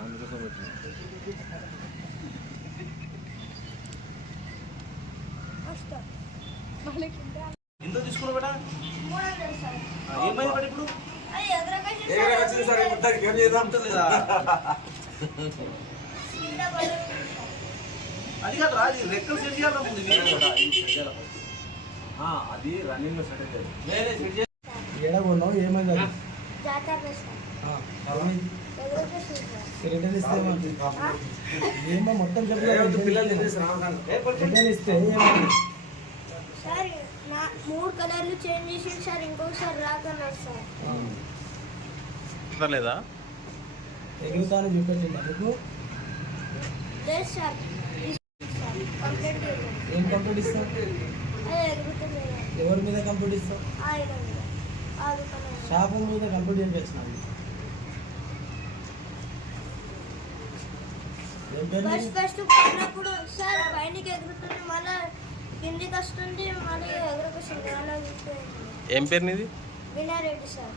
అందుకోసం వచ్చిన తీసుకున్నావు బేటా? ఏమైంది బేట ఇప్పుడు? అది ఎదురుకొచ్చిన ఏ వచ్చింది సరే మొత్తానికి ఏం చేద్దాం లేదా అది కాదు రా అది రెక్కలు సెట్ చేయాలి అది రన్నింగ్లో సెట్ అవుతుంది కొన్నావు ఏమైంది రిటర్న్ ఇస్తే? ఏమో మొత్తం రిటర్న్ ఇస్తే? సార్. నా మూడు కలర్లు చేంజ్ చేసి సార్ ఇంకొకసారి రాకన్నారు సార్. లేదా ఎగురుతాను చూపెట్టిందా నీకు లేదు సార్. సార్. కంప్లైంట్ చేయండి ఏం కంప్లీట్ ఎదుగుతుంది ఎవరి మీద కంప్లీట్ ఆ దుకాణం మీద. కంప్లీట్ పేరు ఫస్ట్? ఫస్ట్ పడినప్పుడు సార్ పైనకి ఎగురుతుంది మళ్ళీ కిందికి వస్తుంది మళ్ళీ ఎగురుకొస్తుంది అలా ఏం పేరు నీది వినారెడ్డి సార్